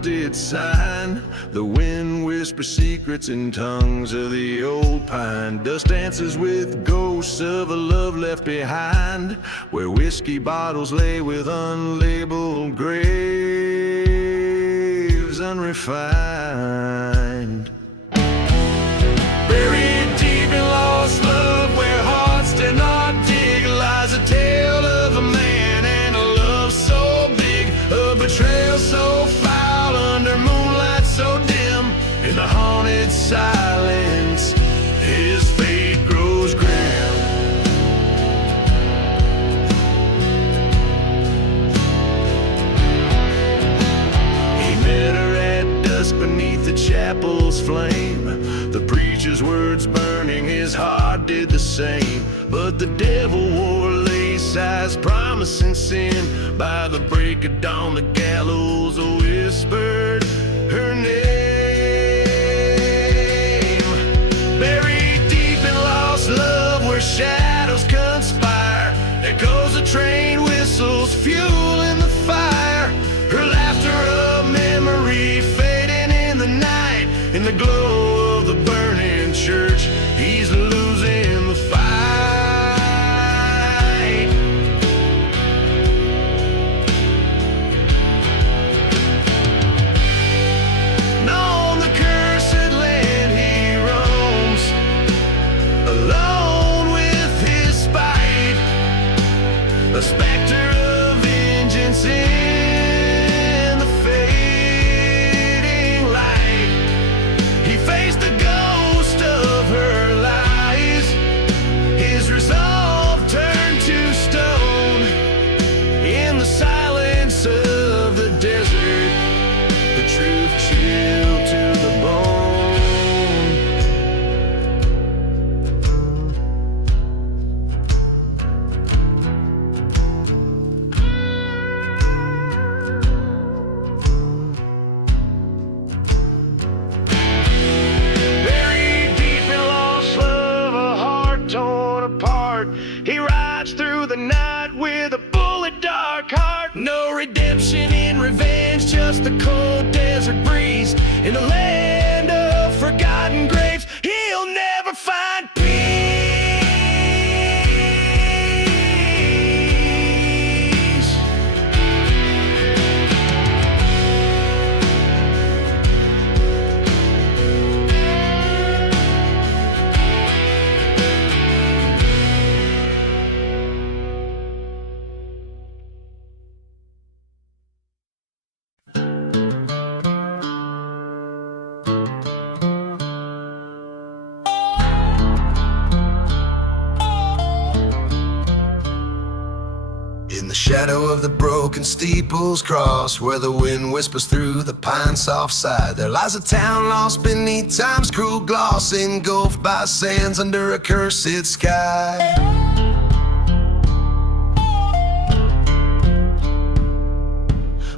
rusted sign. The wind whispers secrets in tongues of the old pine. Dust dances with ghosts of a love left behind, where whiskey bottles lay with unlabeled graves unrefined. Buried deep in lost love, where hearts did not dig, lies a tale of a man and a love so big, a betrayal so foul under moonlight so dim. In the haunted silence, his fate grows grim. He met her at dusk beneath the chapel's flame. The preacher's words burning, his heart did the same. But the devil wore lace eyes promising sin. By the break of dawn the gallows whispered her name. Buried deep in lost love, where shadows conspire, echoes of train whistles, fuel in the fire. Her laughter a memory fading in the night. In the glow of the burning church, he's losing the fight. And on the cursed land he roams, alone with his spite, a specter of vengeance in the fading light. He faced the ghost of her lies, his resolve turned to stone. In the silence of the desert, the truth chilled to the bone. Buried deep in lost love, a heart torn apart, he rides through the night with a bullet dark heart. No redemption in revenge, just the cold desert breeze. In the land of forgotten graves, he'll never find peace. In the shadow of the broken steeples cross, where the wind whispers through the pine soft side, there lies a town lost beneath time's cruel gloss, engulfed by sands under a cursed sky.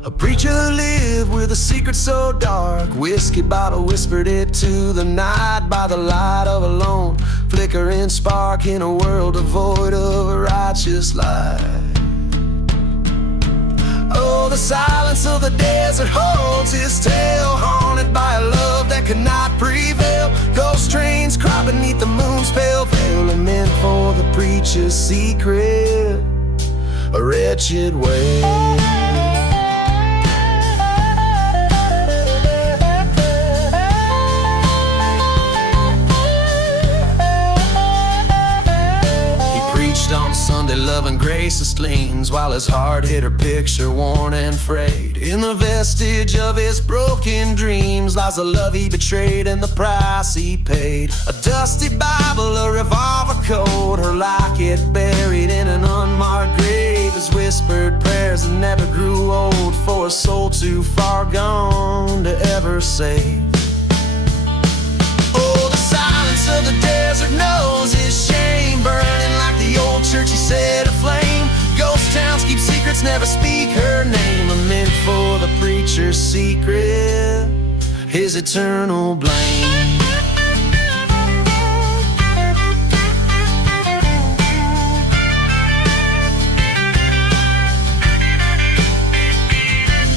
A preacher lived with a secret so dark, whiskey bottle whispered it to the night, by the light of a lone flickering spark in a world devoid of a righteous light. Oh, the silence of the desert holds his tale, haunted by a love that could not prevail. Ghost trains cry beneath the moon's pale veil, lament for the preacher's secret, a wretched way. On Sunday, love and grace gleams, while his heart hid her picture worn and frayed. In the vestige of his broken dreams lies the love he betrayed and the price he paid. A dusty Bible, a revolver code, her locket buried in an unmarked grave. His whispered prayers that never grew old, for a soul too far gone to ever save. Oh, the silence of the desert knows his shame, burning like the old church he set aflame. Ghost towns keep secrets, never speak her name. Lament for the preacher's secret, his eternal blame.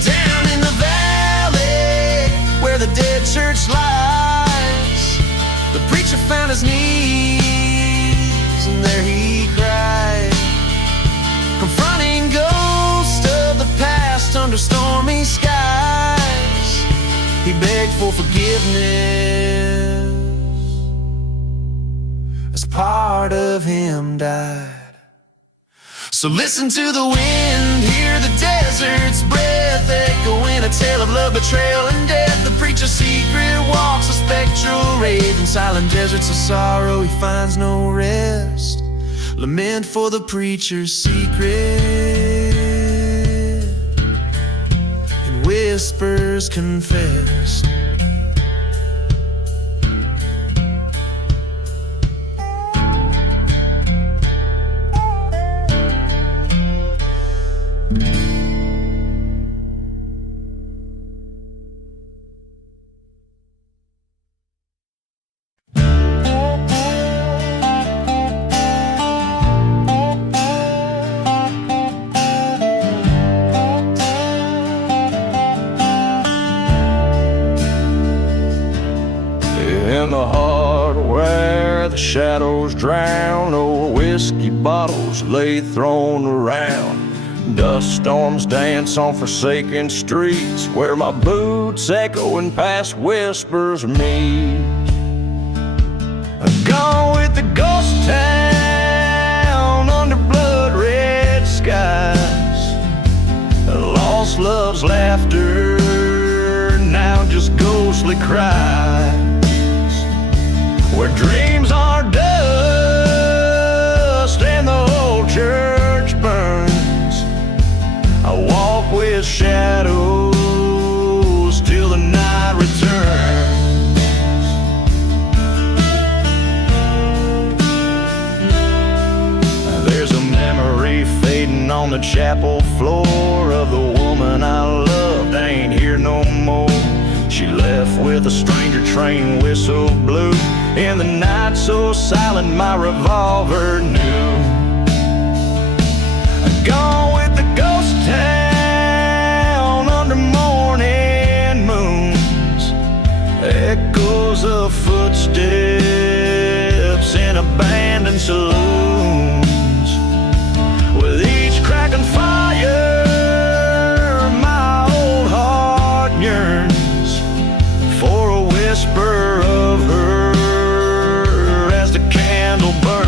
Down in the valley begged for forgiveness as part of him died. So listen to the wind, hear the desert's breath, echoing a tale of love, betrayal, and death. The preacher's secret walks a spectral rave in silent deserts of sorrow. He finds no rest. Lament for the preacher's secret, and whispers confess. In the heart where the shadows drown, old whiskey bottles lay thrown around. Dust storms dance on forsaken streets, where my boots echo and past whispers meet. Gone with the ghost town under blood red skies. Lost love's laughter, now just ghostly cries. Where dreams are dust and the whole church burns, I walk with shadows till the night returns. There's a memory fading on the chapel floor of the woman I loved, ain't here no more. She left with a stranger train whistle blew. In the night so silent my revolver knew. Gone with the ghost town under morning moons. Echoes of footsteps in abandoned saloons. With each cracking fire my old heart yearns for a whisper of her as the candle burns.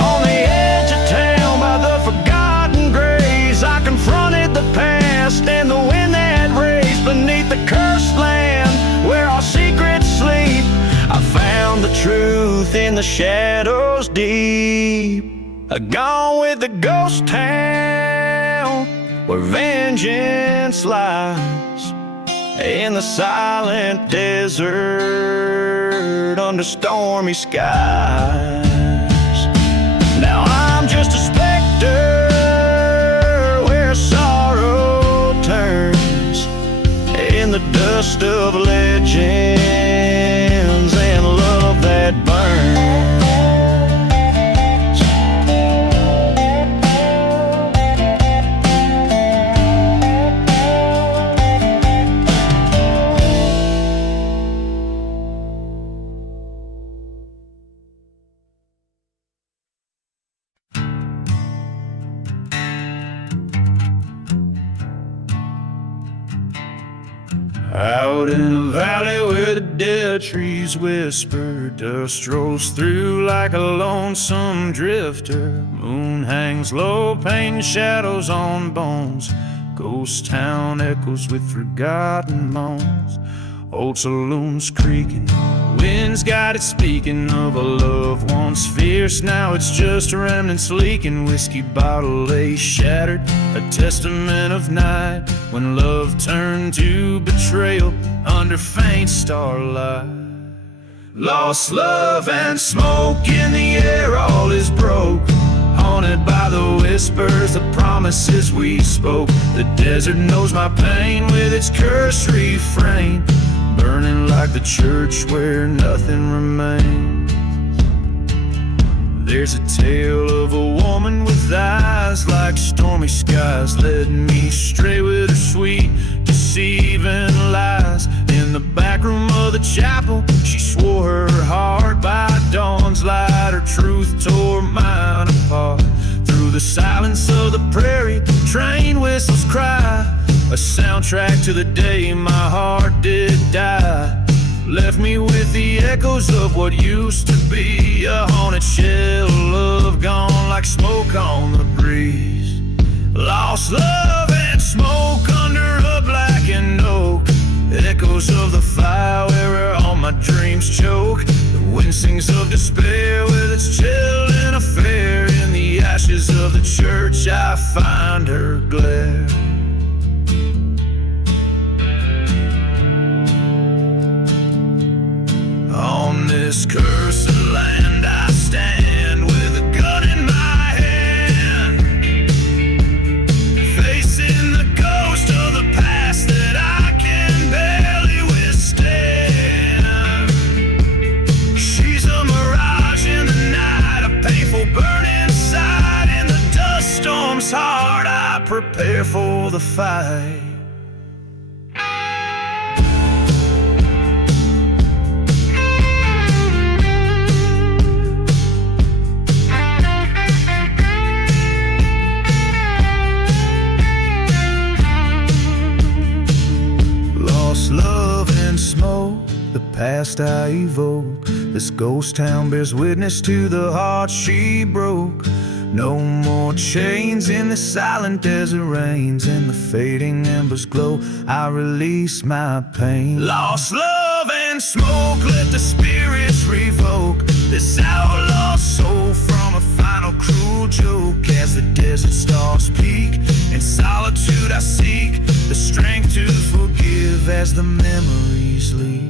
On the edge of town by the forgotten graves, I confronted the past and the wind that raged beneath the cursed land where our secrets sleep. I found the truth in the shadows deep. Gone with the ghost town where vengeance lies, in the silent desert under stormy skies. Now I'm just a specter where sorrow turns, in the dust of legends and love that burns. Out in a valley where the dead trees whisper, dust rolls through like a lonesome drifter. Moon hangs low, painting shadows on bones. Ghost town echoes with forgotten moans. Old saloons creaking, wind's got it speaking of a love once fierce. Now it's just remnants leaking. Whiskey bottle lay shattered, a testament of night when love turned to betrayal under faint starlight. Lost love and smoke in the air, all is broke. Haunted by the whispers, the promises we spoke. The desert knows my pain with its cursed refrain, burning like the church where nothing remains. There's a tale of a woman with eyes like stormy skies, led me stray with her sweet, deceiving lies. In In the back room of the chapel, she swore her heart by dawn's light. Her truth tore mine apart. Through the silence of the prairie, train whistles cry, a soundtrack to the day my heart did die. Left me with the echoes of what used to be a haunted shell of love, gone like smoke on the breeze. Lost love and smoke under a blackened oak, echoes of the fire where all my dreams choke. The wind sings of despair with its chilling affair. In the ashes of the church I find her glare. On this cursed land I stand with a gun in my hand, facing the ghost of the past that I can barely withstand. She's a mirage in the night, a painful burn inside. In the dust storm's heart I prepare for the fight. Love and smoke, the past I evoke. This ghost town bears witness to the heart she broke. No more chains in the silent desert rains. In the fading embers glow, I release my pain. Lost love and smoke, let the spirits revoke this outlaw soul from a final cruel joke. As the desert stars peak, in solitude I seek the strength to forgive as the memories leak.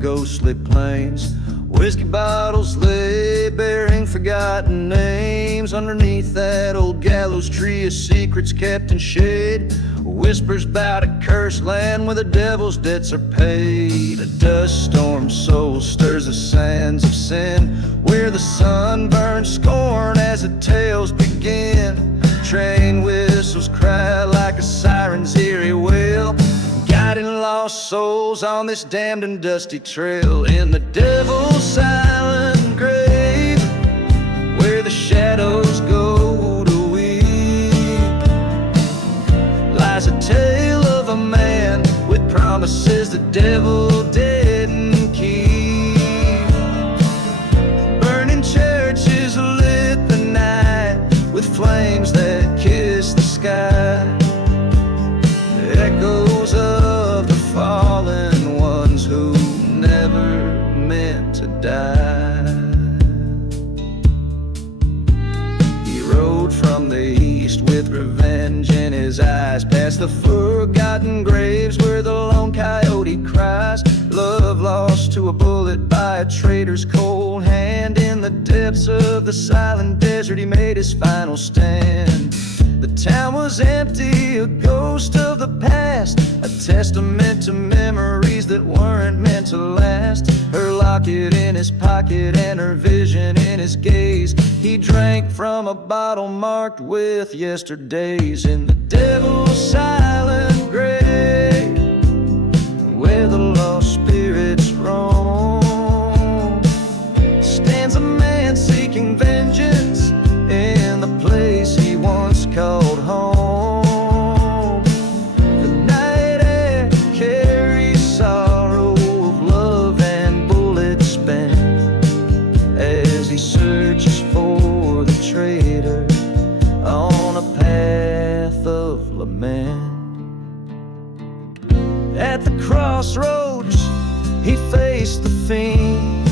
Ghostly plains, whiskey bottles lay bearing forgotten names. Underneath that old gallows tree, a secret's kept in shade. Whispers about a cursed land where the devil's debts are paid. A dust storm soul stirs the sands of sin, where the sun burns scorn as the tales begin. Train whistles cry like a siren's eerie wail, guiding lost souls on this damned and dusty trail. In the devil's silent grave, where the shadows go to weep, lies a tale of a man with promises the devil didn't keep. Burning churches lit the night with flames that kiss the sky. Echoes of the fallen ones who never meant to die. He rode from the east with revenge in his eyes, past the forgotten graves where the lone coyote cries. Love lost to a bullet by a traitor's cold hand. In the depths of the silent desert he made his final stand. The town was empty, a ghost of the past, a testament to memories that weren't meant to last. Her locket in his pocket and her vision in his gaze. He drank from a bottle marked with yesterdays. In the devil's silent grave, where the lost spirits roam, stands a man seeking vengeance in the place he once called home. The night air carries sorrow of love and bullets spent as he searches for the traitor on a path of lament. At the crossroads he faced the fiend,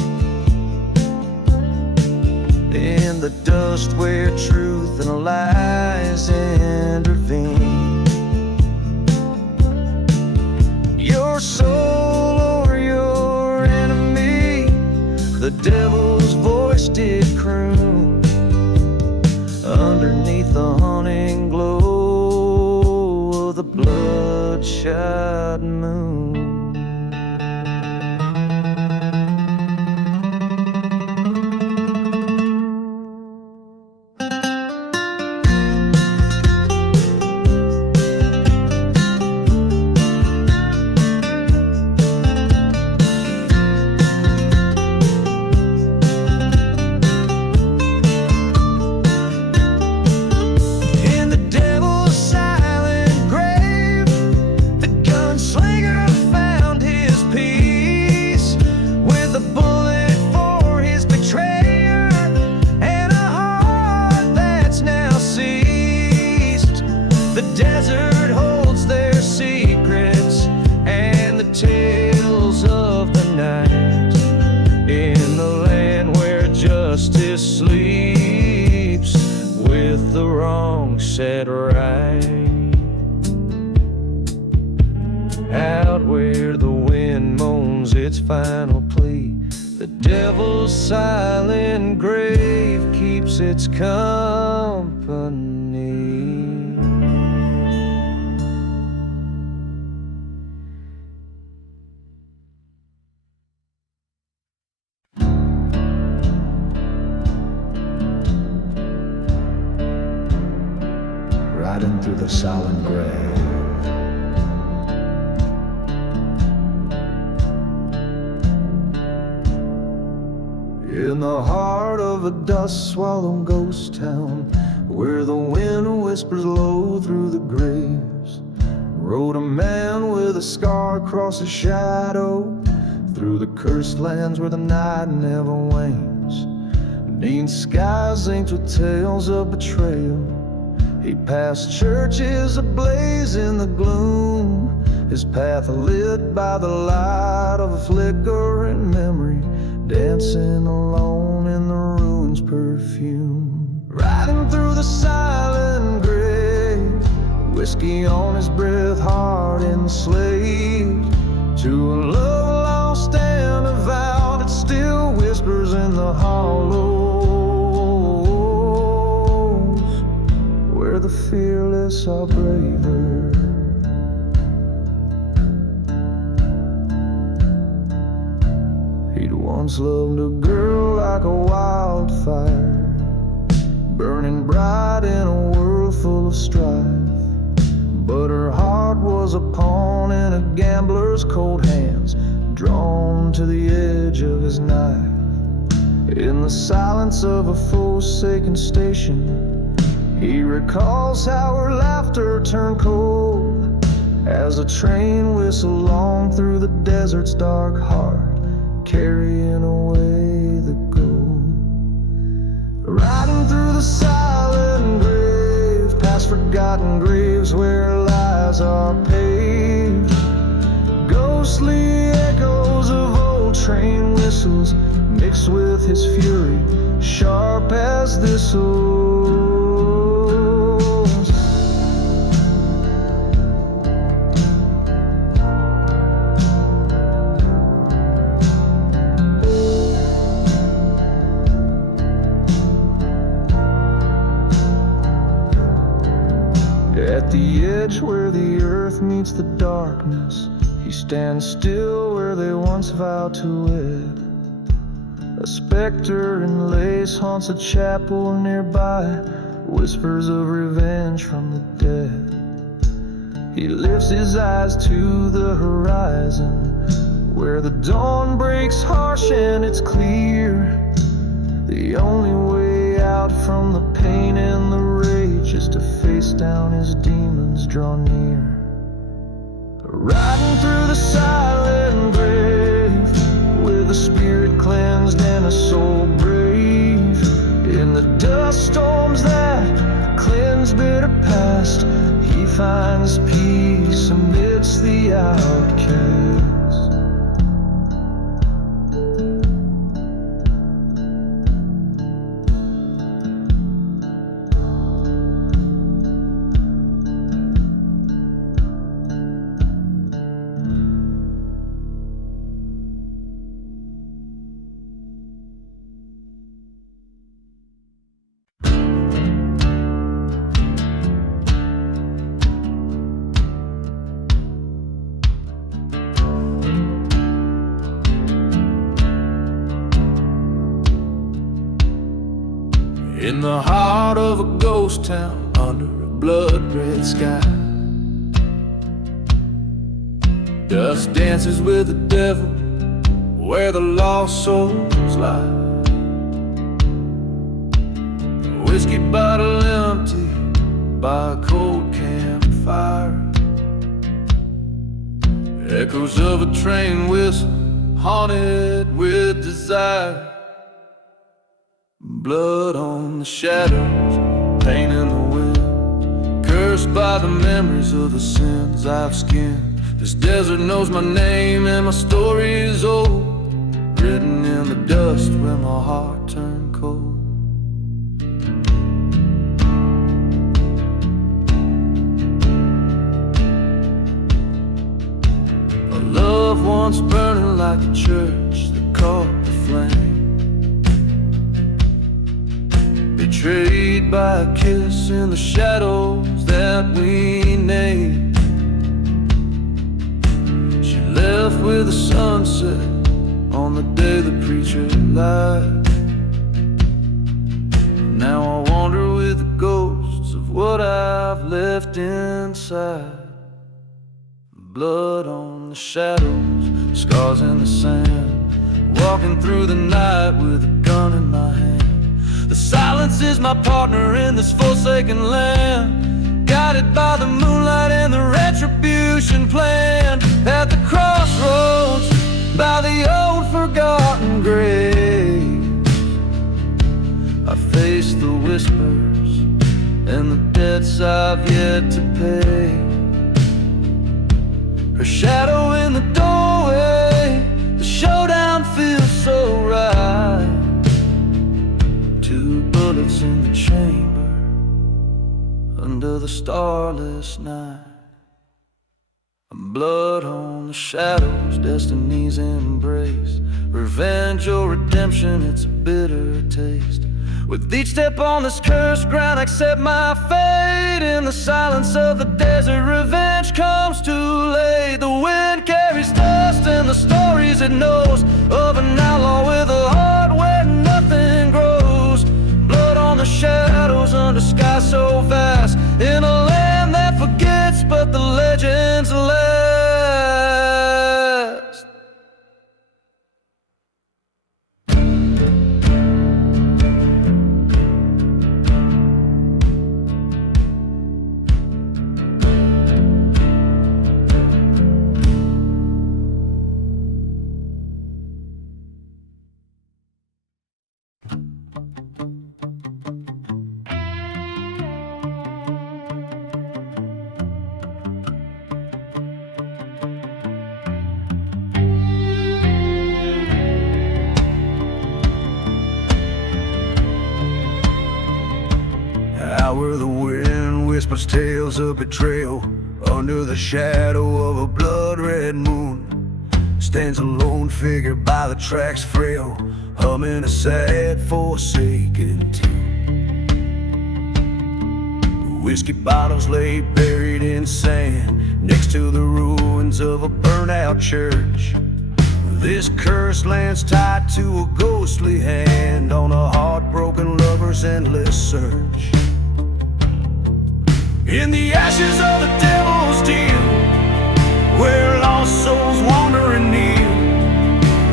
in the dust where truth and lies intervene. Your soul or your enemy, the devil's voice did croon underneath the haunting glow of the bloodshot moon. Sleeps with the wrong set right, out where the wind moans its final plea. The devil's silent grave keeps its company. Riding through the silent grave. In the heart of a dust-swallowed ghost town, where the wind whispers low through the graves, rode a man with a scar across his shadow, through the cursed lands where the night never wanes. Beneath skies inked with tales of betrayal, he passed churches ablaze in the gloom, his path lit by the light of a flickering memory, dancing alone in the ruins' perfume. Riding through the silent grave, whiskey on his breath, heart enslaved to a love lost and a vow that still whispers in the hollows, where the fearless are braver. He'd once loved a girl like a wildfire, burning bright in a world full of strife, but her heart was a pawn in a gambler's cold hands, drawn to the edge of his knife. In the silence of a forsaken station, he recalls how her laughter turned cold as a train whistled long through the desert's dark heart, carrying away the gold. Riding through the silent grave, past forgotten graves where lies are paved, ghostly echoes of old train whistles mixed with his fury, sharp as thistles. At the edge where the earth meets the darkness, he stands still where they once vowed to wed. A specter in lace haunts a chapel nearby, whispers of revenge from the dead. He lifts his eyes to the horizon, where the dawn breaks harsh and it's clear. The only way out from the pain and the rage is to face down his demons draw near. Riding through the silent grave, with a spirit cleansed and a soul brave, in the dust storms that cleanse bitter past, he finds peace amidst the outcast. in the heart of a ghost town under a blood-red sky. Dust dances with the devil where the lost souls lie. A whiskey bottle empty by a cold campfire. Echoes of a train whistle haunted with desire. Blood on the shadows, pain in the wind, cursed by the memories of the sins I've skinned. This desert knows my name and my story is old, written in the dust where my heart turned cold. A love once burning like a church that caught the flame, betrayed by a kiss in the shadows that we named. She left with the sunset on the day the preacher lied. Now I wander with the ghosts of what I've left inside. Blood on the shadows, scars in the sand, walking through the night with a gun in my hand. The silence is my partner in this forsaken land, guided by the moonlight and the retribution plan. At the crossroads, by the old forgotten graves, I face the whispers and the debts I've yet to pay. Her shadow in the doorway, the showdown feels so right. Two bullets in the chamber under the starless night. Blood on the shadows, destiny's embrace. Revenge or redemption, it's a bitter taste. With each step on this cursed ground, I accept my fate. In the silence of the desert, revenge comes too late. The wind carries dust and the stories it knows of an outlaw with a heart where nothing grows. Blood on the shadows under sky so vast, in a land that forgets but the legends last. Where the wind whispers tales of betrayal, under the shadow of a blood-red moon, stands a lone figure by the tracks frail, humming a sad forsaken tune. Whiskey bottles lay buried in sand next to the ruins of a burnt-out church. This cursed land's tied to a ghostly hand on a heartbroken lover's endless search. In the ashes of the devil's deal, where lost souls wander and kneel,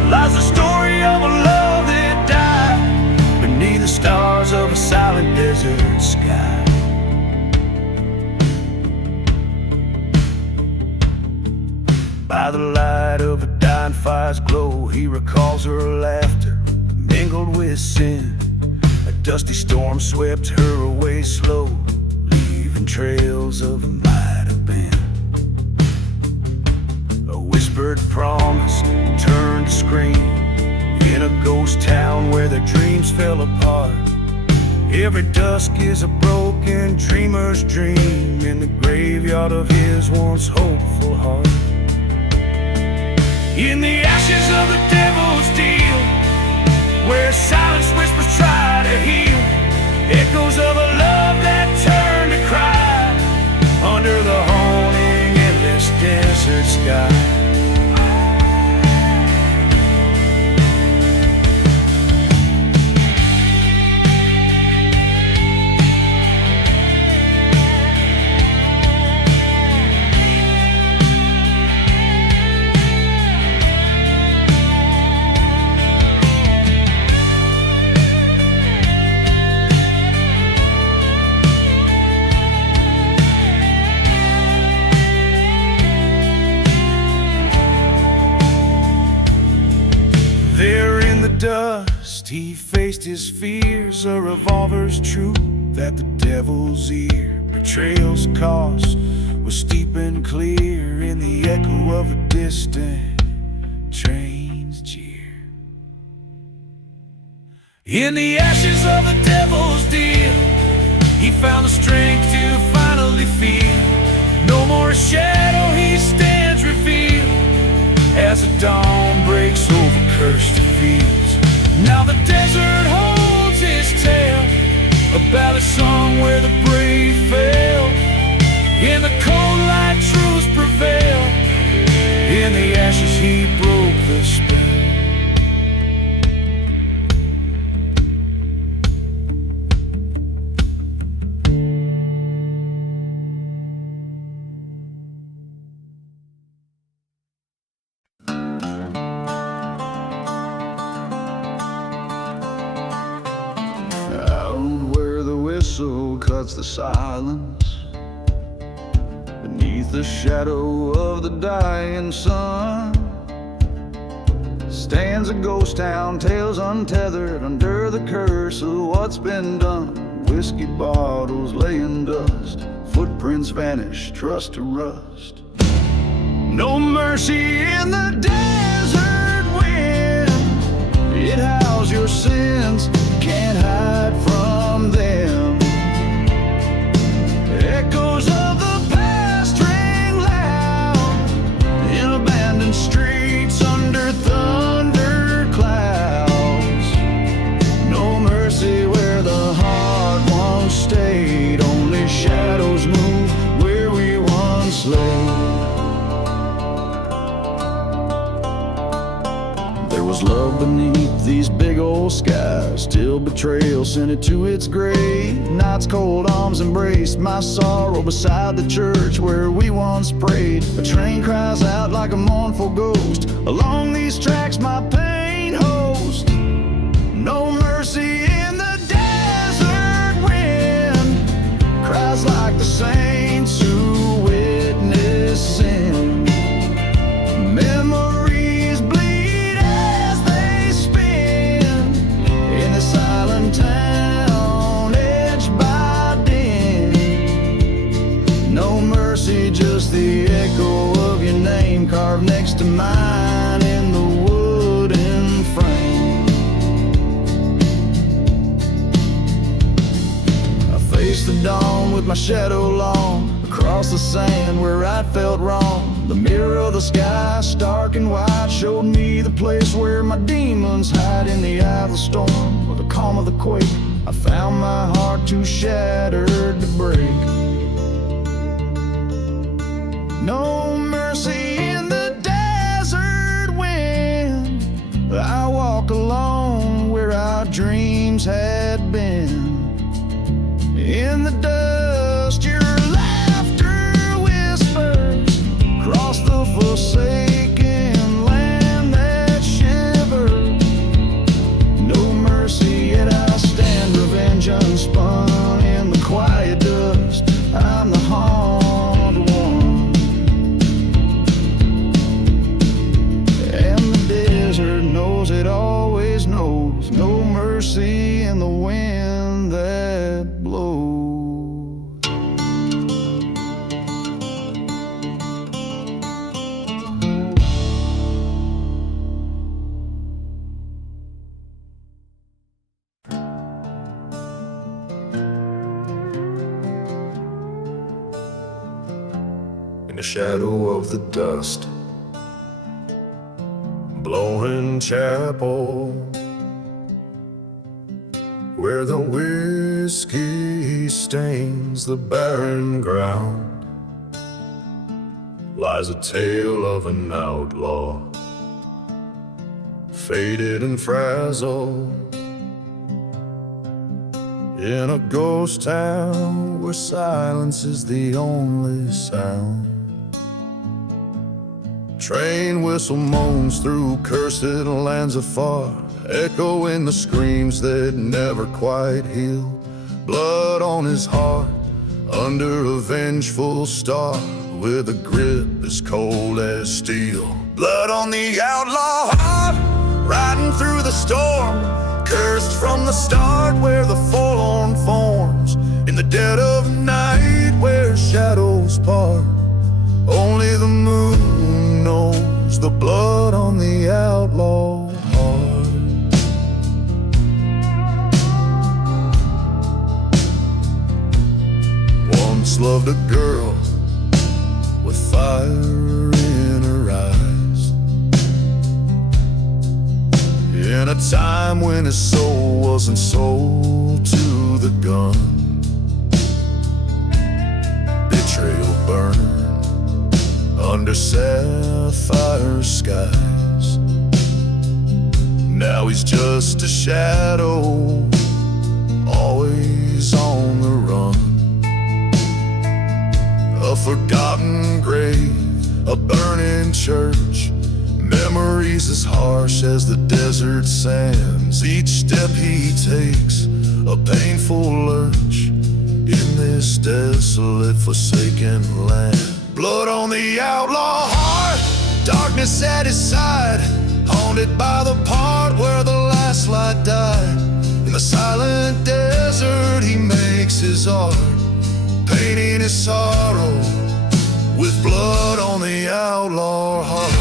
lies the story of a love that died beneath the stars of a silent desert sky. By the light of a dying fire's glow, he recalls her laughter mingled with sin. A dusty storm swept her away slow, leaving trails of might have been. A whispered promise turned to scream in a ghost town where their dreams fell apart. Every dusk is a broken dreamer's dream in the graveyard of his once hopeful heart. In the ashes of the devil's deal, where silence whispers try to heal, echoes of a love that turned to cry under the haunting endless desert sky. dust, he faced his fears, a revolver's truth at the devil's ear. Betrayal's cost was steep and clear in the echo of a distant train's jeer. In the ashes of the devil's deal, he found the strength to finally feel no more shadow, he stands revealed as the dawn breaks over cursed fields. Now the desert holds his tale, a ballad song where the brave fail. In the cold light truths prevail, in the ashes he broke the spell. Cuts the silence beneath the shadow of the dying sun. Stands a ghost town, tales untethered under the curse of what's been done. Whiskey bottles lay in dust, footprints vanish, trust to rust. No mercy in the desert wind, it howls your sins, can't hide from them. Echoes of the past ring loud in abandoned streets under thunder clouds. No mercy where the heart once stayed, only shadows move where we once lay. There was love beneath these big old skies, till betrayal sent it to its grave. Night's cold arms embraced my sorrow beside the church where we once prayed. A train cries out like a mournful ghost, along these tracks my pain host. No mercy in the desert wind, cries like the saints who witness sin. Memories bleed as they spin in the silent town, edged by din. No mercy, just the echo of your name carved next to mine in the wooden frame. I faced the dawn with my shadow long, across the sand where I felt wrong. The mirror of the sky, stark and white, showed me the place where my demons hide. In the eye of the storm, or the calm of the quake, I found my heart too shattered to break. No mercy in the desert wind, I walk alone where our dreams had been. In the dust, your laughter whispers across the forsaken land that shivers. No mercy, yet I stand revenge unspun in the quiet dust. I'm the haunted one, and the desert knows it always knows. No mercy in the wind that blows. In the shadow of the dust, blowing chapel, where the whiskey stains the barren ground, lies a tale of an outlaw, faded and frazzled, in a ghost town where silence is the only sound. Train whistle moans through cursed lands afar, echoing the screams that never quite heal. Blood on his heart, under a vengeful star, with a grip as cold as steel. Blood on the outlaw heart, riding through the storm, cursed from the start where the forlorn forms, in the dead of night where shadows part. Only the moon knows the blood on the outlaw heart. Once loved a girl with fire in her eyes, in a time when his soul wasn't sold to the gun. Betrayal burned under sapphire skies. Now he's just a shadow, always on the run. A forgotten grave, a burning church, memories as harsh as the desert sands. Each step he takes, a painful lurch, in this desolate, forsaken land. Blood on the outlaw heart, darkness at his side, haunted by the part where the last light died. In the silent desert he makes his art, painting his sorrow with blood on the outlaw heart.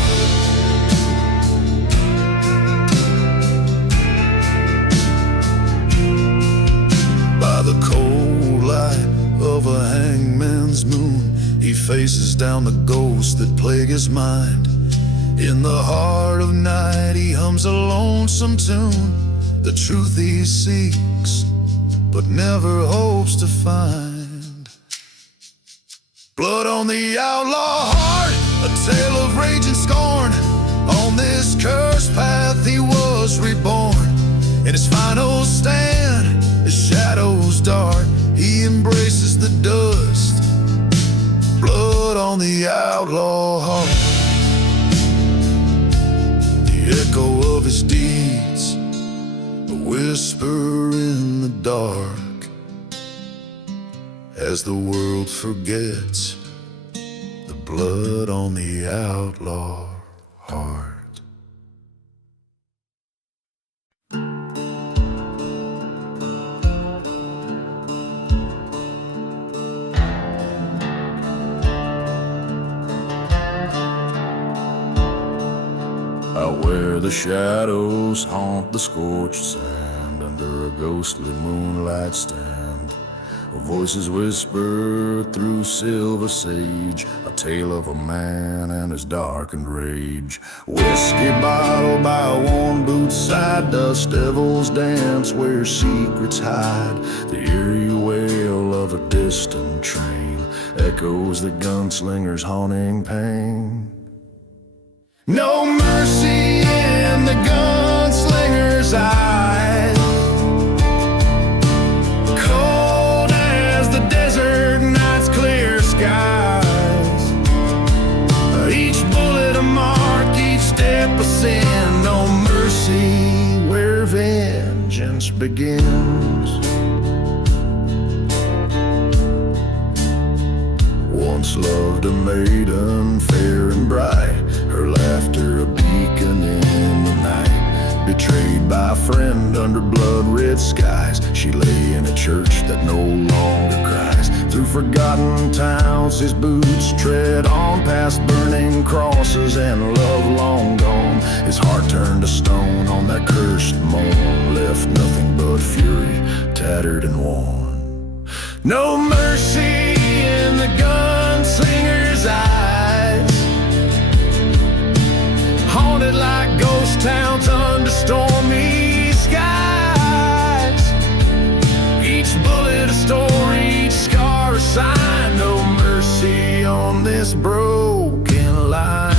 By the cold light of a hangman's moon, he faces down the ghosts that plague his mind. In the heart of night he hums a lonesome tune, the truth he seeks but never hopes to find. Blood on the outlaw heart, a tale of rage and scorn. On this cursed path he was reborn. In his final stand, his shadows dart, he embraces the dust. Blood on the outlaw heart, the echo of his deeds, a whisper in the dark, as the world forgets the blood on the outlaw heart. Out where the shadows haunt the scorched sand, under a ghostly moonlight stand, voices whisper through silver sage, a tale of a man and his darkened rage. Whiskey bottle by a worn boot side, dust devils dance where secrets hide. The eerie wail of a distant train echoes the gunslinger's haunting pain. No mercy in the gunslinger's eyes, cold as the desert night's clear skies. Each bullet a mark, each step a sin. No mercy where vengeance begins. Once loved a maiden fair and bright, her laughter a beacon in the night. Betrayed by a friend under blood-red skies, she lay in a church that no longer cries. Through forgotten towns his boots tread on, past burning crosses and love long gone. His heart turned to stone on that cursed moon, left nothing but fury, tattered and worn. No mercy in the gunslinger's eyes, haunted like ghost towns under stormy skies. Each bullet a story, each scar a sign. No mercy on this broken line.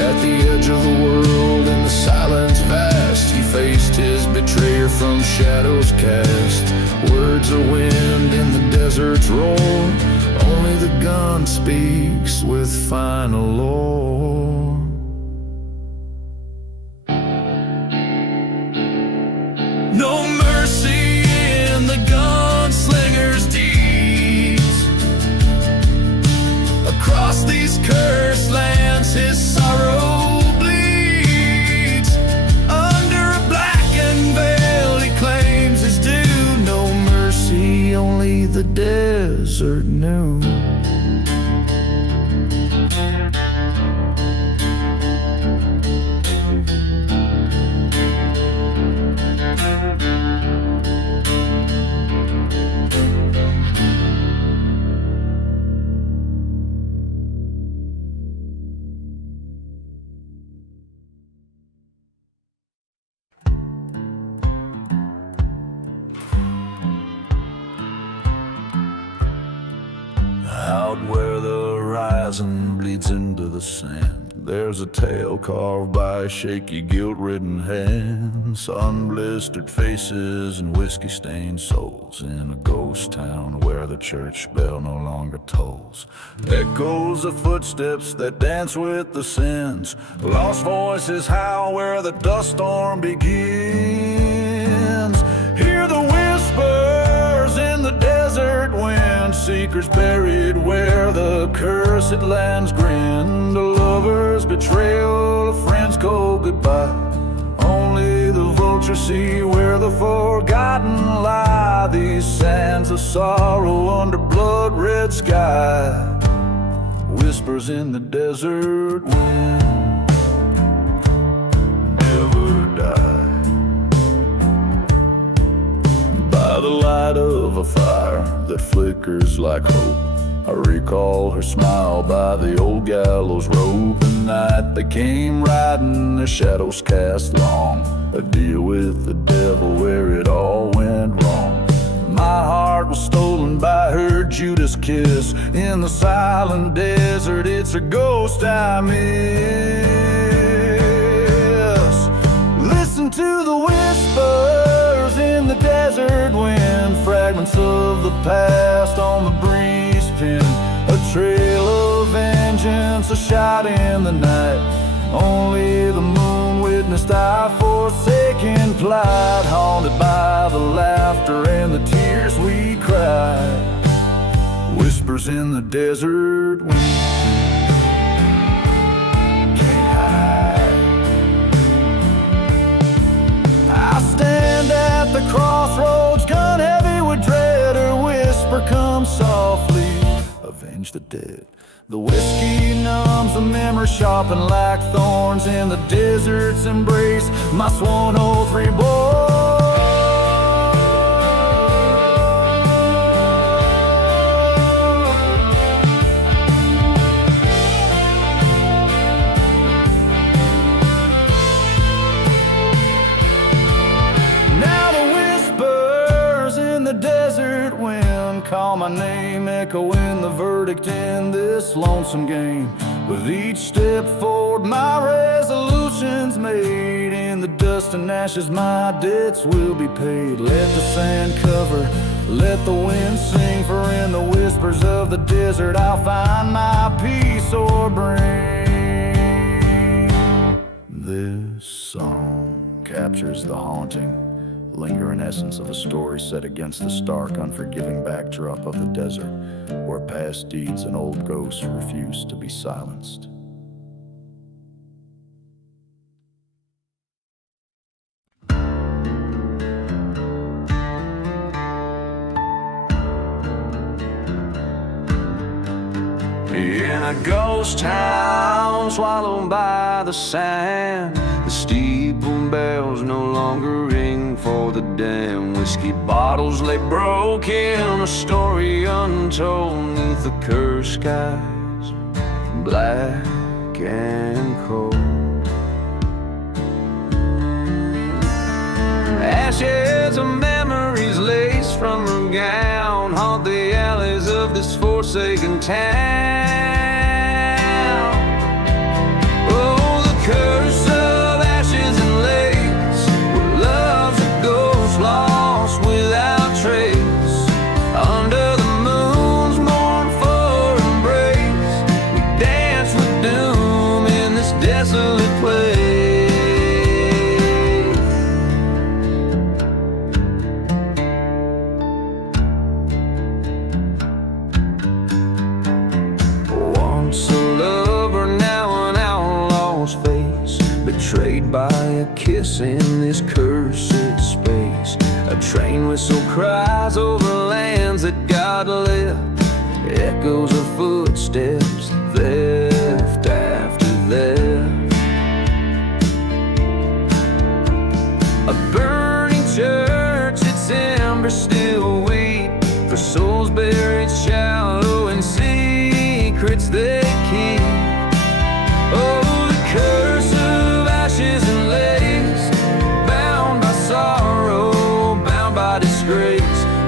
At the edge of the world, in the silence vast, he faced his betrayer from shadows cast. Words are wind in the desert's roar, only the gun speaks with final lore. desert knew. Out where the horizon bleeds into the sand, there's a tale carved by shaky, guilt-ridden hands. Sun-blistered faces and whiskey-stained souls in a ghost town where the church bell no longer tolls. Echoes of footsteps that dance with the sins. Lost voices howl where the dust storm begins. Hear the whispers in the desert wind. Secrets buried where the cursed lands grin. A lover's betrayal, a friend's cold goodbye. Only the vultures see where the forgotten lie. These sands of sorrow under blood-red sky. Whispers in the desert wind never die. By the light of a fire that flickers like hope, I recall her smile by the old gallows rope. The night they came riding, their shadows cast long, a deal with the devil where it all went wrong. My heart was stolen by her Judas kiss. In the silent desert, it's a ghost I miss. Listen to the whispers in the desert wind. Fragments of the past on the breeze pin. A trail of vengeance, a shot in the night. Only the moon witnessed our forsaken plight. Haunted by the laughter and the tears we cried. Whispers in the desert wind. I stand at the crossroads, gun heavy with dread. Her whisper comes softly, avenge the dead. The whiskey numbs the memory, sharpened like thorns in the desert's embrace. My sworn oath reborn. Call my name, echoing the verdict in this lonesome game. With each step forward, my resolution's made. In the dust and ashes, my debts will be paid. Let the sand cover, let the wind sing. For in the whispers of the desert, I'll find my peace or bring. This song captures the haunting, lingering essence of a story set against the stark, unforgiving backdrop of the desert, where past deeds and old ghosts refuse to be silenced. In a ghost town swallowed by the sand, the steeple bells no longer ring for the damn. Whiskey bottles lay broken, a story untold neath the cursed skies, black and cold. Ashes of memories laced from her gown haunt the alleys of this forsaken town. Oh, the curse of ashes and lace, where love's a ghost lost without trace. Under the moon's mournful embrace, we dance with doom in this desolate place. Betrayed by a kiss in this cursed space. A train whistle cries over lands that God left. echoes of footsteps left after left. A burning church, its embers still wait for souls buried shallow in secrets they keep. Oh, the curse of ashes and lace, bound by sorrow, bound by disgrace.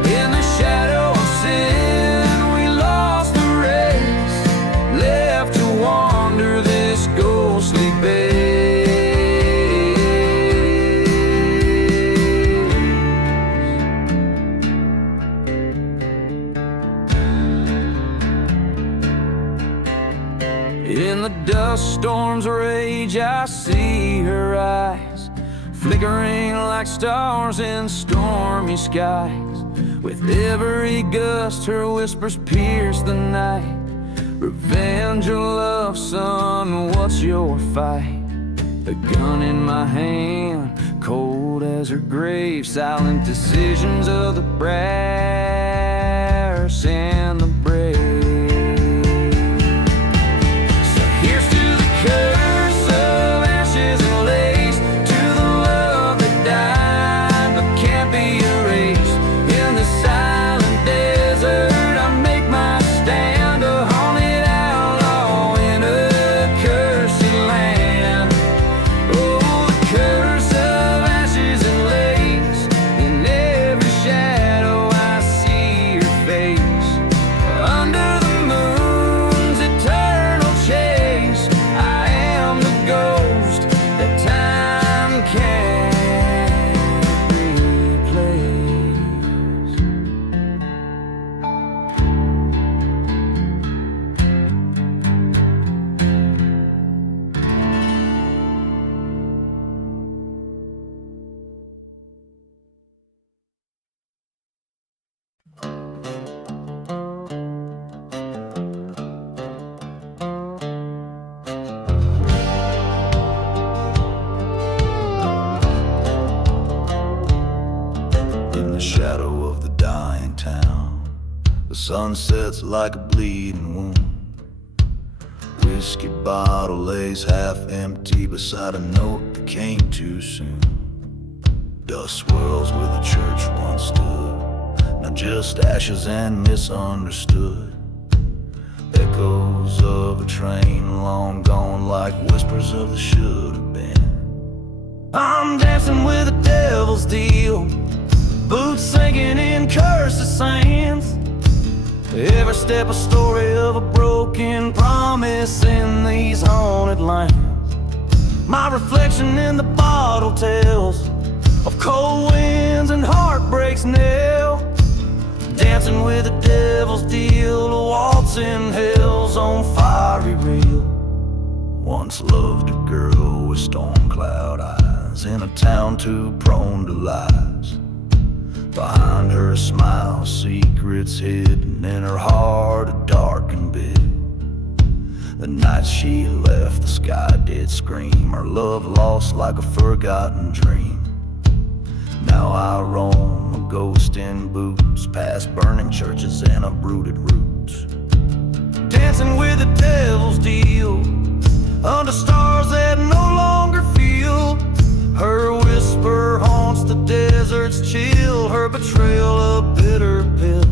In the shadow of sin, we lost the race, left to wander this ghostly bay. In the dust storm's rage, I see her eyes, flickering like stars in stormy skies. With every gust, her whispers pierce the night. Revenge or love, son, what's your fight? A gun in my hand, cold as her grave. Silent decisions of the brass and the brave. So here's to the curse of ashes and lace, to the love that died but can't be erased. In the silent desert, I make my stand, a haunted outlaw in a cursed land. Oh, the curse of ashes and lace, in every shadow I see your face. Under the moon's eternal chase, I am the ghost that time can't replace. In the shadow of the dying town, the sun sets like a bleeding wound. Whiskey bottle lays half empty beside a note that came too soon. Dust swirls where the church once stood, now just ashes and misunderstood. Echoes of a train long gone, like whispers of the should have been. I'm dancing with the devil's deal, boots sinking in cursed sands. Every step a story of a broken promise in these haunted lands. My reflection in the bottle tells of cold winds and heartbreak's knell. Dancing with the devil's deal, a waltz in hell's on fiery reel. Once loved a girl with storm cloud eyes, in a town too prone to lies. Behind her smile, secrets hidden in her heart, a darkened bit. The night she left, the sky did scream, her love lost like a forgotten dream. Now I roam, a ghost in boots, past burning churches and uprooted roots. Dancing with the devil's deal, under stars that no longer feel. Her whisper haunts the desert's chill, her betrayal a bitter pill.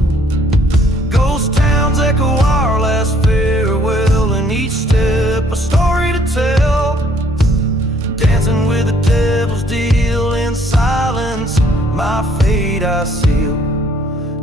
Ghost towns echo our last farewell, in each step a story to tell. Dancing with the devil's deal, in silence my fate I seal.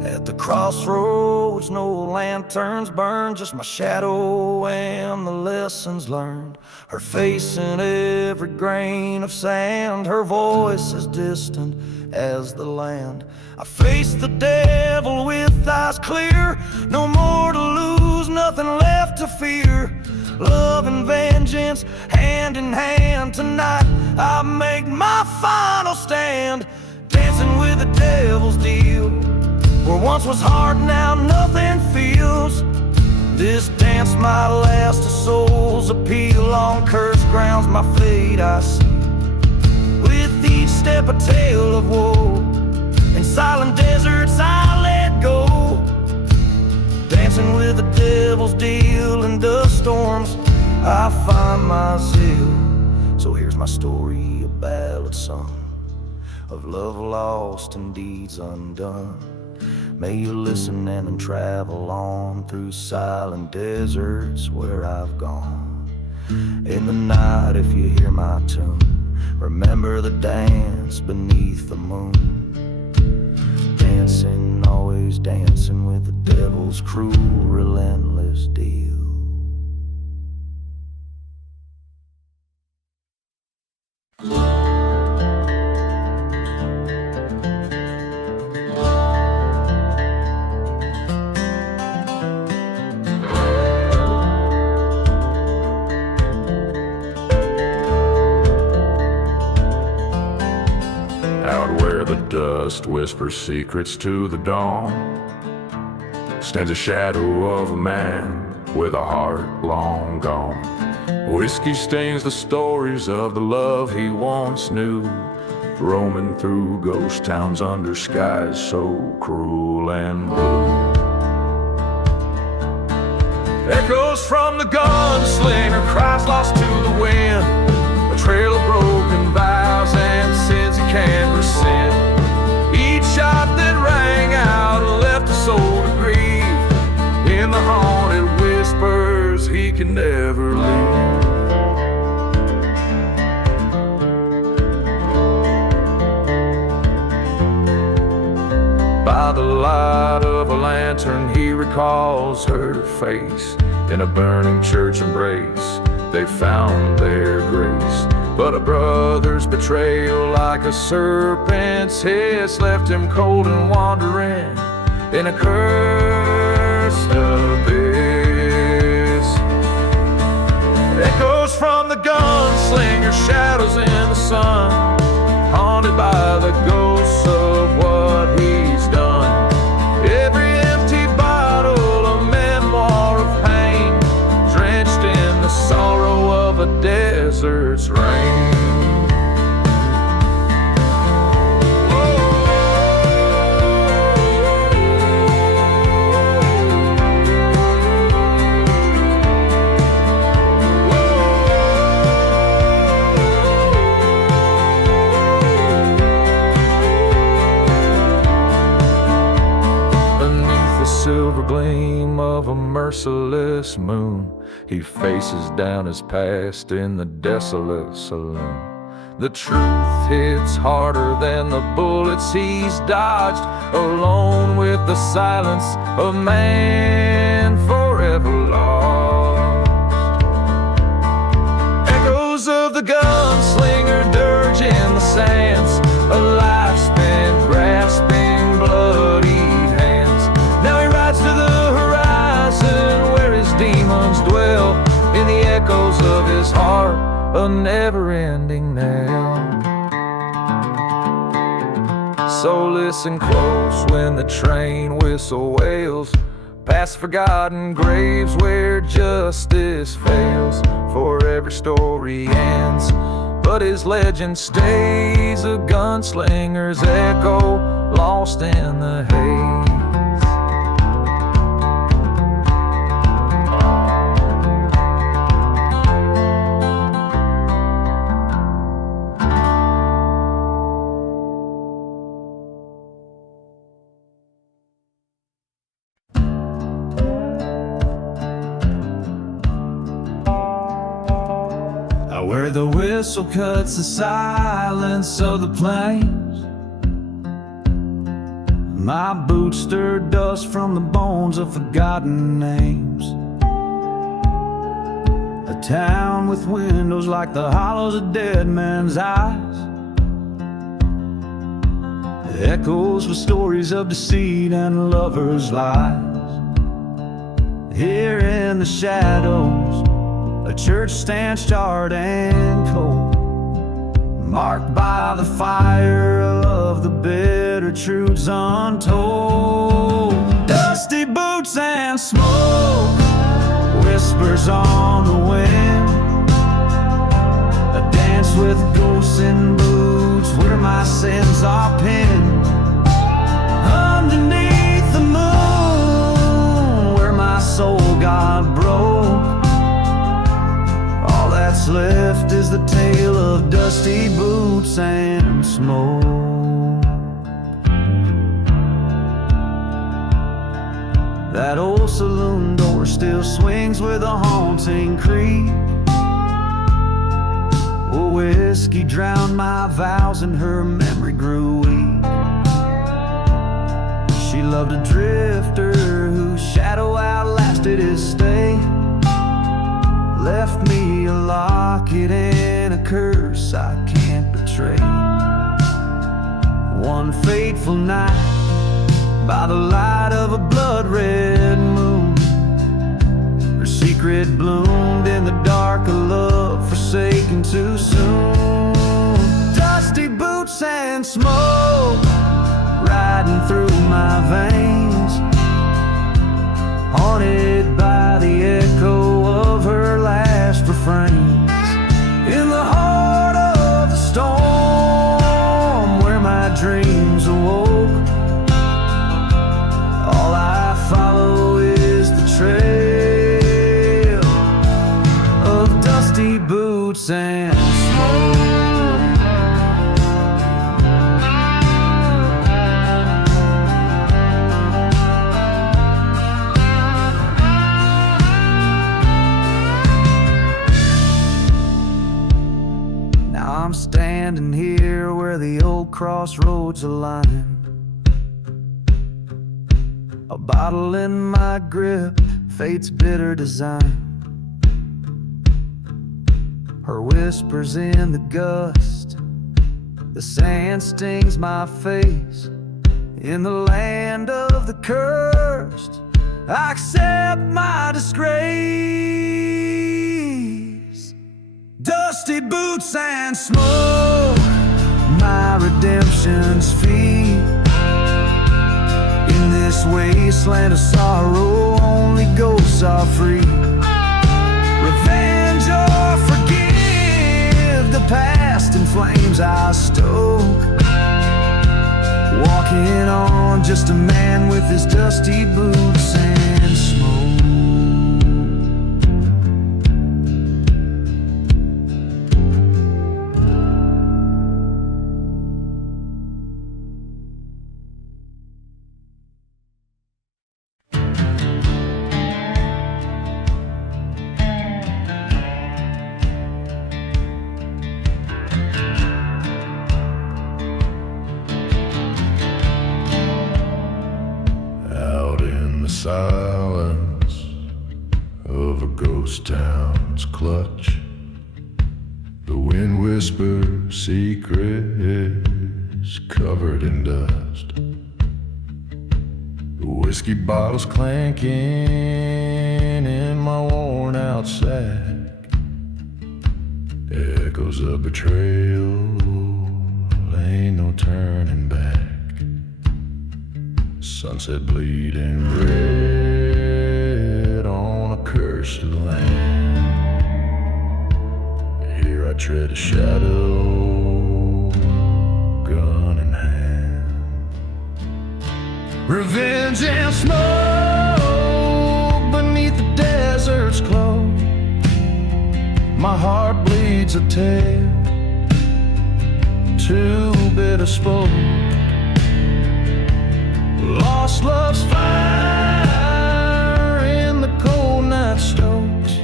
At the crossroads, no lanterns burn, just my shadow and the lessons learned. Her face in every grain of sand, her voice as distant as the land. I face the devil with eyes clear, no more to lose, nothing left to fear. Love and vengeance, hand in hand, tonight I make my final stand. Dancing with the devil's deal, where once was heart, now nothing feels. This dance might last a soul's appeal, on cursed grounds my fate I see. With each step a tale of woe, in silent deserts I let go. Dancing dancing with the devil's deal in dust storms. I find my zeal. So here's my story, a ballad sung of love lost and deeds undone. May you listen and then travel on through silent deserts where I've gone. In the night, if you hear my tune, remember the dance beneath the moon. Dancing, always dancing with the devil's cruel, relentless deal. Out where the dust whispers secrets to the dawn, stands a shadow of a man with a heart long gone. Whiskey stains the stories of the love he once knew, roaming through ghost towns under skies so cruel and blue. Echoes from the gunslinger, cries lost to the wind, a trail of broken vows and sins he can't rescind. Each shot that rang out left a soul to grieve, in the haunted whispers he can never leave. By the light of a lantern he recalls her face, in a burning church embrace they found their grace. But a brother's betrayal, like a serpent's hiss, left him cold and wandering in a cursed abyss. Echoes from the gunslinger, shadows in the sun, haunted by the ghosts of what he's done. Every empty bottle, a memoir of pain, drenched in the sorrow of a desert's rain. Silver gleam of a merciless moon, he faces down his past in the desolate saloon. The truth hits harder than the bullets he's dodged, alone with the silence of man forever lost. Echoes of the gunslinger dirge in the sands, a life spent grasping bloody hands. Now he rides to the horizon where his demons dwell, in the echoes of his heart, a never-ending knell. So listen close when the train whistle wails, past forgotten graves where justice fails. For every story ends, but his legend stays, a gunslinger's echo lost in the haze. Where the whistle cuts the silence of the plains, my boots stir dust from the bones of forgotten names. A town with windows like the hollows of dead men's eyes, echoes with stories of deceit and lovers' lies. Here in the shadows, a church stands charred and cold, marked by the fire of the bitter truths untold. Dusty boots and smoke, whispers on the wind, a dance with ghosts in boots where my sins are pinned. Underneath the moon, where my that's left is the tale of dusty boots and smoke. That old saloon door still swings with a haunting creak. Oh, whiskey drowned my vows and her memory grew weak. She loved a drifter whose shadow outlasted his stay. Left me a locket and a curse I can't betray. One fateful night, by the light of a blood-red moon, her secret bloomed in the dark, a love forsaken too soon. Dusty boots and smoke riding through my veins, haunted by the echo of her last refrains. In the heart of the storm, where my dreams awoke, all I follow is the trail of dusty boots and smoke. I'm standing here where the old crossroads align, a bottle in my grip, fate's bitter design. Her whispers in the gust, the sand stings my face. In the land of the cursed, I accept my disgrace. Dusty boots and smoke, my redemption's fee. In this wasteland of sorrow, only ghosts are free. Revenge or forgive, the past in flames I stoke. Walking on, just a man with his dusty boots and smoke. Silence of a ghost town's clutch, the wind whispers secrets covered in dust. The whiskey bottles clanking in my worn out sack, echoes of betrayal, ain't no turning back. Sunset bleeding red on a cursed land. Here I tread a shadow, gun in hand. Revenge and smoke beneath the desert's cloak. My heart bleeds a tale too bitter spoke. Lost love's fire in the cold night stokes,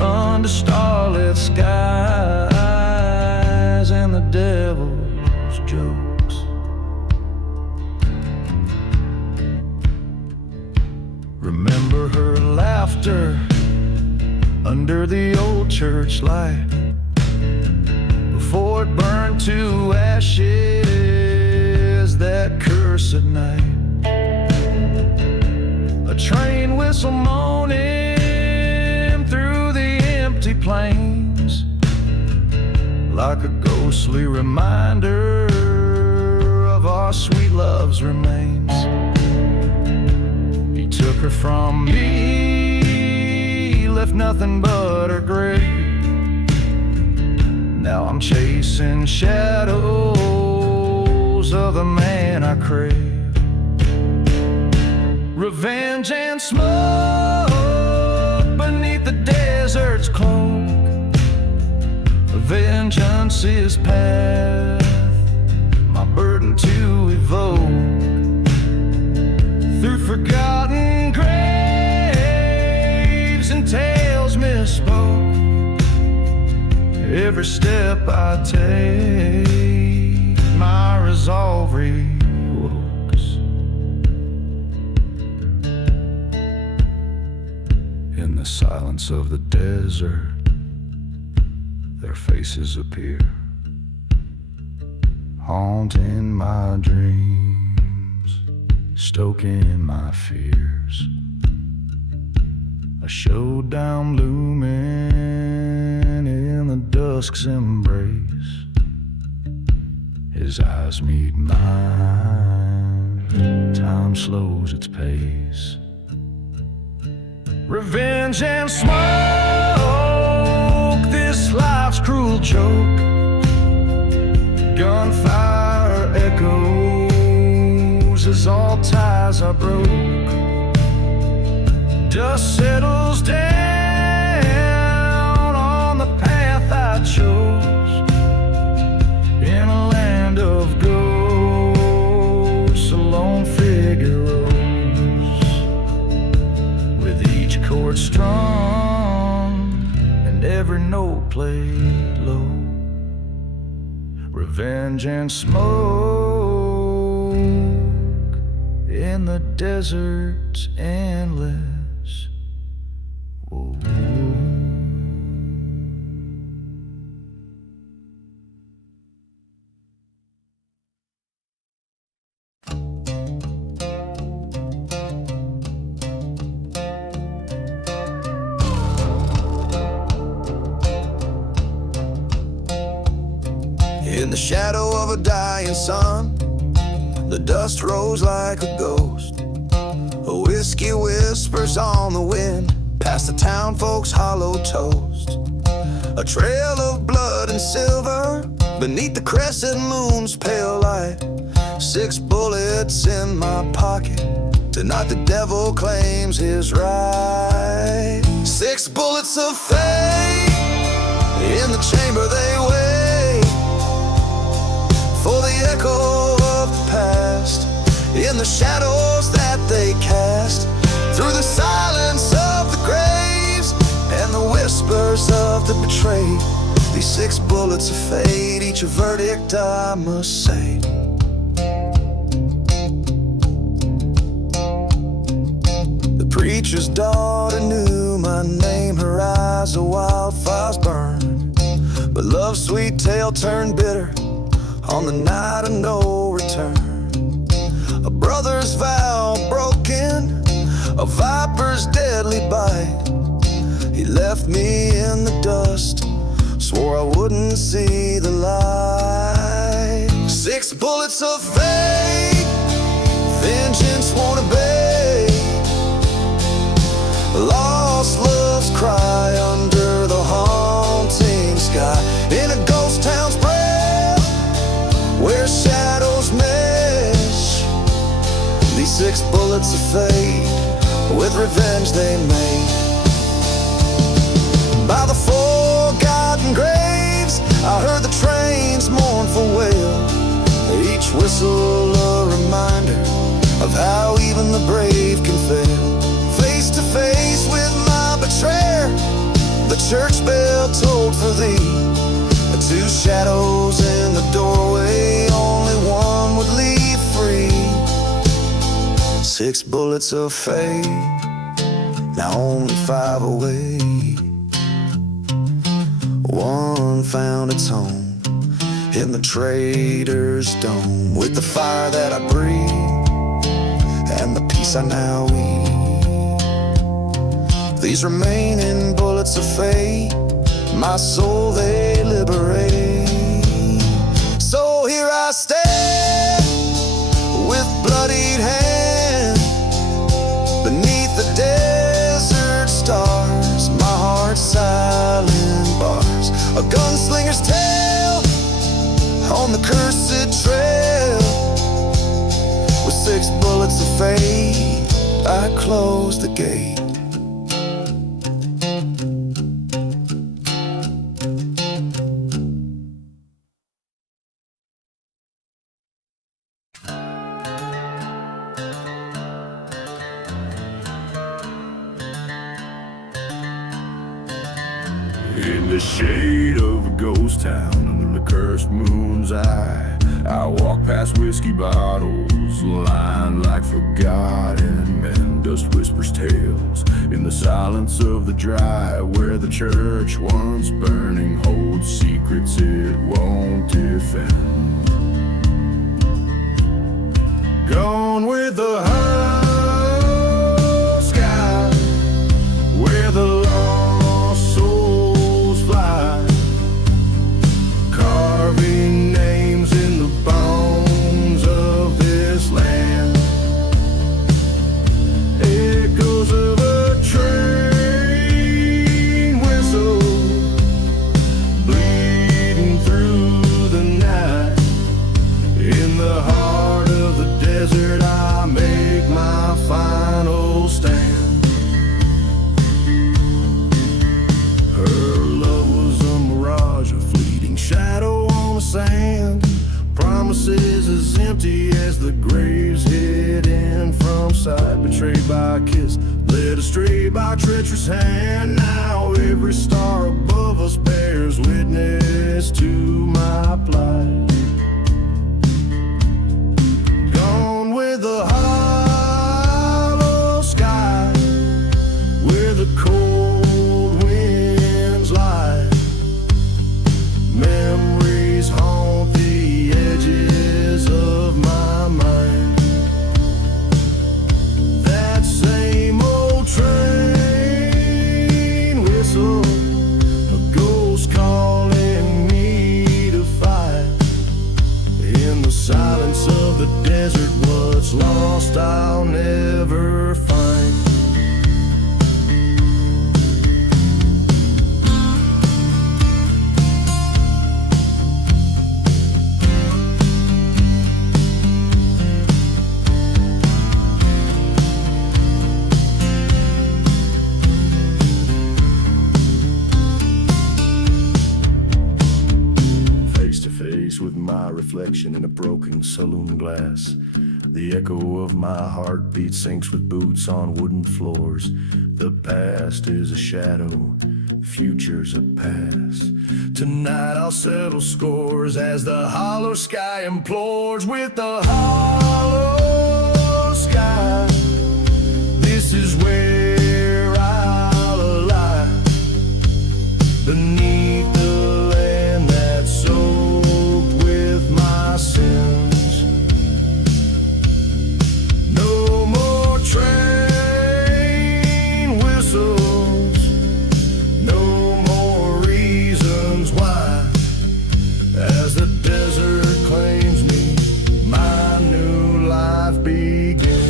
under starlit skies and the devil's jokes. Remember her laughter under the old church light, before it burned to ashes that cursed night. A train whistle moaning through the empty plains, like a ghostly reminder of our sweet love's remains. He took her from me, left nothing but her grave. Now I'm chasing shadows of the man I crave. Revenge and smoke beneath the desert's cloak. vengeance is path, my burden to evoke through forgotten graves and tales misspoke. Every step I take, my resolve revokes. In the silence of the desert, their faces appear, haunting my dreams, stoking my fears. A showdown looming in the dusk's embrace. His eyes meet mine, time slows its pace. Revenge and smoke, this life's cruel joke. Gunfire echoes as all ties are broke. Dust settles down on the path I chose. In a land of ghosts, a lone figure rose, with each chord strung and every note played low. Revenge and smoke in the desert's endless. Whoa. In the shadow of a dying sun, the dust rose like a ghost. A whiskey whispers on the wind, past the town folks' hollow toast. A trail of blood and silver beneath the crescent moon's pale light. 6 bullets in my pocket, tonight the devil claims his right. 6 bullets of fate, in the chamber they wait for the echo of the past, in the shadows that they cast, through the silence of the graves and the whispers of the betrayed. These 6 bullets of fate, each a verdict I must say. The preacher's daughter knew my name, her eyes are wildfires burned, but love's sweet tale turned bitter on the night of no return. A brother's vow broken, a viper's deadly bite. He left me in the dust, swore I wouldn't see the light. 6 bullets of fate, vengeance won't obey. Lost love's cry under the haunting sky, in a ghost town's breath where shadows mesh. These 6 bullets of fate, with revenge they made. By the forgotten graves, I heard the train's mournful wail, each whistle a reminder of how even the brave can fail. Face to face with my betrayer, the church bell tolled for thee. 2 shadows in the doorway, only one would leave free. 6 bullets of fate, now only 5 away. One found its home in the trader's dome, with the fire that I breathe and the peace I now eat. These remaining bullets of fate, my soul they liberate. So here I stand with bloodied hand beneath the desert stars, my heart's silent bars, a gunslinger's tale on the cursed trail. With 6 bullets of fate, I close the gate. the shade of a ghost town under the cursed moon's eye, I walk past whiskey bottles lined like forgotten men. Dust whispers tales in the silence of the dry, where the church once burning holds secrets it won't defend. Gone with the high sky, where the lost souls fly, carving names in the bones of this land. Echoes of a train whistle bleeding through the night. In the heart of the desert I make my final stand. Her love was a mirage, a fleeting shadow on the sand. Promises as empty as the graves hidden from sight. Betrayed by a kiss, led astray by a treacherous hand. Now every star above us bears witness to my plight. Gone with the hollow sky, where the cold winds lie. Memories haunt the edges of my mind. That same old train whistle, a ghost calling me to fight. In the silence of the desert, what's lost I'll never find. Face to face with my reflection in a broken saloon glass. The echo of my heartbeat sinks with boots on wooden floors. The past is a shadow, future's a past. Tonight I'll settle scores as the hollow sky implores. With the hollow sky, this is where I'll lie, beneath the land that's soaked with my sins. No more train whistles, no more reasons why. As the desert claims me, my new life begins.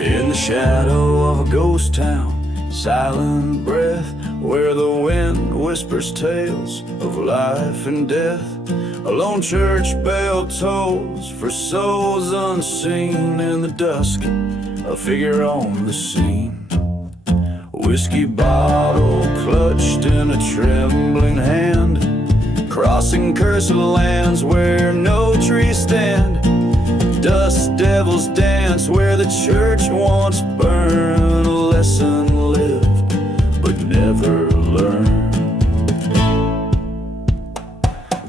In the shadow of a ghost town, silent breath, where the wind whispers tales of life and death. A lone church bell tolls for souls unseen. In the dusk, a figure on the scene, whiskey bottle clutched in a trembling hand, crossing cursed lands where no trees stand. Dust devils dance where the church once burned. A lesson lived but never learned.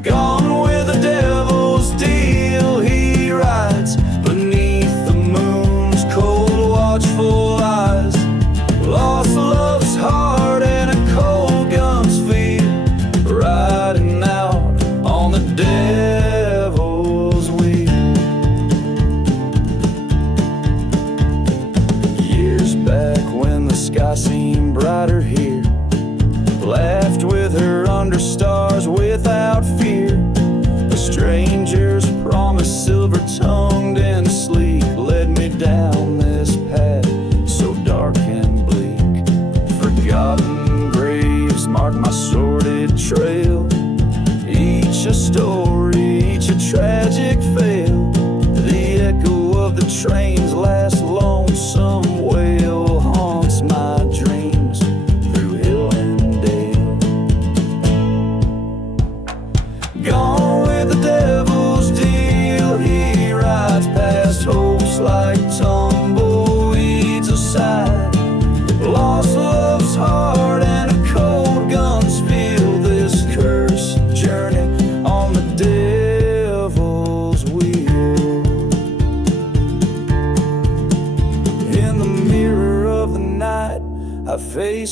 Gone with the devil's deal, he rides beneath the moon's cold watchful eyes. Lost love's heart and a cold gun's feel, riding out on the devil's wheel. Years back when the sky seemed brighter here, laughed with her under stars without fear. A stranger's promise, silver-tongued and sleek, led me down this path so dark and bleak. Forgotten graves mark my sordid trail, each a story, each a tragic fail. The echo of the train's last lonesome wail haunts my dreams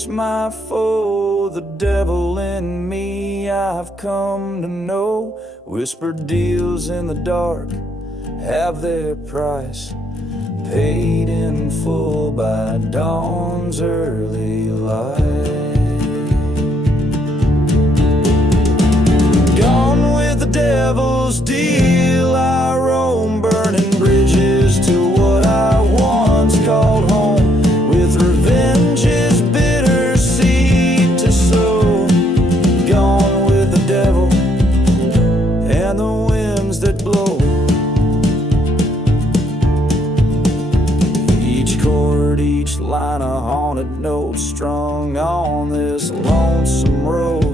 face my foe, the devil in me I've come to know. Whispered deals in the dark have their price, paid in full by dawn's early light. Gone with the devil's deal, I roam, burning bridges to what I once called home, with revenge's bitter seed to sow. Gone with the devil and the winds that blow. Each chord, each line a haunted note strung on this lonesome road.